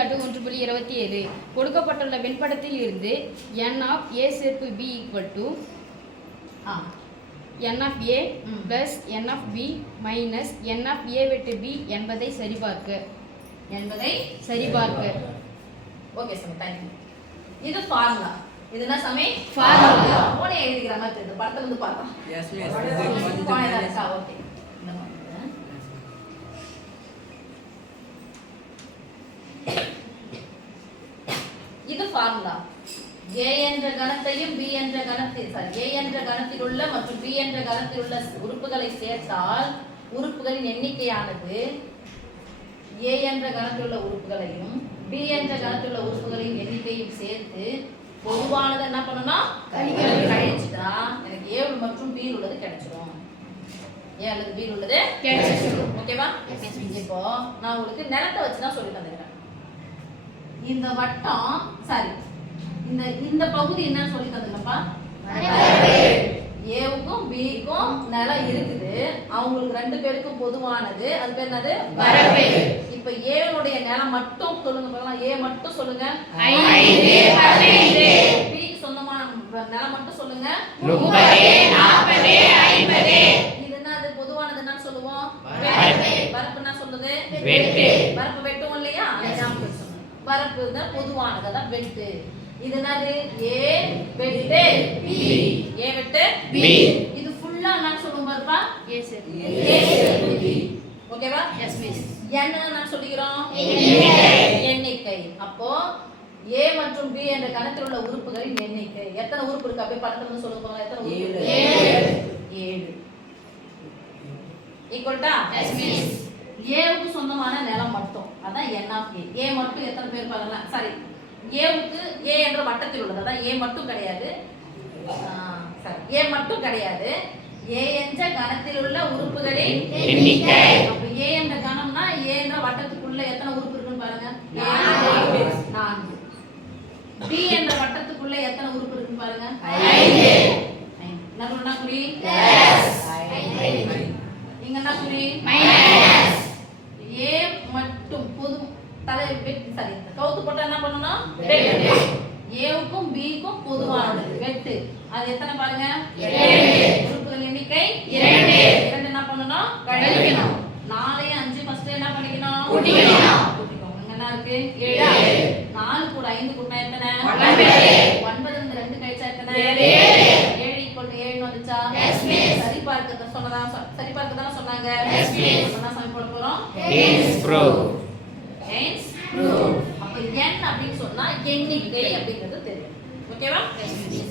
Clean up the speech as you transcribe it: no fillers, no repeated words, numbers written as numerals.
எடுத்துக்காட்டு 1.27 கொடுக்கப்பட்டுள்ள வெண்படத்தில் இருந்து n of a சேர்ப்பு b equal to n of a plus n of b minus n of a வெட்டு b என்பதை சரிபார்க்க. ஓகே சாமி, தேங்க்யூ. இது ஃபார்முலா. இது என்ன சாமி? ஃபார்முலா. போனே எழுதிக்கிற மாதிரி தெரியுது. படத்துல வந்து பார்த்தா. Yes miss. ஓகே. இந்த மாதிரி. இது ஃபார்முலா. a என்ற கணத்தையும் b என்ற கணத்தில் a என்ற கணத்தில் உள்ள மற்றும் b என்ற கணத்தில் உள்ள உறுப்புகளை சேர்த்தால் உறுப்புகளின் எண்ணிக்கையானது a என்ற கணத்தில் உள்ள உறுப்புகளையும் b என்ற கணத்தில் உள்ள உறுப்புகளின் எண்ணிக்கையும் சேர்த்து பொதுவானது என்ன பண்ணனும்? கழிச்சிட்டா எனக்கு a மற்றும் b உள்ளது கிடைச்சிடும். a அல்லது b உள்ளது கிடைச்சிடும். ஓகேவா? இப்போ நான் உங்களுக்கு நிலத்தை வச்சு தான் சொல்லி தந்துக்கிறேன். இந்த வட்டம் சரி இந்த பகுதி என்ன சொல்லி தந்துக்கப்பா? ஏவுக்கும் பிக்கும் நிலம் இருக்குது. அவங்களுக்கு ரெண்டு பேருக்கும் பொதுவானது. அது பேர் என்னது? வரப்பு. இப்ப ஏனுடைய நிலம் மட்டும் சொல்லுங்க பார்க்கலாம். ஏ மட்டும் சொல்லுங்க. 5 15. பிக்கு சொந்தமான நிலம் மட்டும் சொல்லுங்க. 30 40 50. இது என்னது? பொதுவானது என்னன்னு சொல்லுவோம்? வரப்பு. வரப்பு என்ன சொல்லுது? வெட்டு. வரப்பு வெட்டும் இல்லையா? எக்ஸாம்பிள் சொல்லுங்க. வரப்பு தான் பொதுவானது, அதான் வெட்டு. இது என்னது? ஏ வெட்டு பி. ஏ வெட்டு பி. இது ஃபுல்லா என்ன சொல்லுங்க பாருப்பா? ஏ சேர்ப்பு பி. ஓகேவா? Yes miss. என்ன நான் சொல்லிக்கிறோம்? எண்ணிக்கை. அப்போ ஏ மற்றும் பி என்ற கணத்தில் உள்ள உறுப்புகளின் எண்ணிக்கை. எத்தனை உறுப்பு இருக்கு? அப்படியே படத்துல இருந்து சொல்லுங்க பாருங்க. எத்தனை உறுப்பு? 7. ஈக்குவல்டா? Yes miss. ஏவுக்கு சொந்தமான நிலம் மட்டும், அதான் n of a. a மட்டும் எத்தனை பேர் பாருங்க. சாரி, ஏவுக்கு a என்ற வட்டத்தில் உள்ளது, அதான் a மட்டும் கிடையாது. சரி, a மட்டும் கிடையாது. a என்ற கணத்தில் உள்ள உறுப்புகளின் எண்ணிக்கை. அப்ப a என்ற கணம்னா a என்ற வட்டத்துக்குள்ள எத்தனை உறுப்பு இருக்குன்னு பாருங்க. 4. b என்ற வட்டத்துக்குள்ள எத்தனை உறுப்பு இருக்குன்னு பாருங்க. 5. என்ன சொல்றா குறி? பிளஸ். இங்க என்ன குறி? மைனஸ். a மட்டும் பொது தலை வெட்டு. சரி, கவுத்து போட்டா என்ன பண்ணனும்? வெட்டு. ஏவுக்கும் பிக்கும் பொதுவானது வெட்டு. அது எத்தனை பாருங்க? 2. உறுப்புகள் எண்ணிக்கை 2. 2 என்ன பண்ணனும்? கழிக்கணும். 4 5 ஃபர்ஸ்ட் என்ன பண்ணிக்கணும்? கூட்டிக்கணும். கூட்டிக்கோங்க. இங்க என்ன இருக்கு? 7. 4 கூட 5 கூட்டினா எத்தனை? 9. 9 இருந்து 2 கழிச்சா எத்தனை? 7. 7 = 7 வந்துச்சா? Yes miss. சரி பார்க்கத சொன்னதா? சரி பார்க்கதா சொன்னாங்க? Yes miss. என்ன சமி போட போறோம்? Hence prove. Hence prove. அப்ப n அப்படினு சொன்னா எண்ணிக்கை அப்படிங்கிறது தெரியும். ஓகேவா? Yes miss.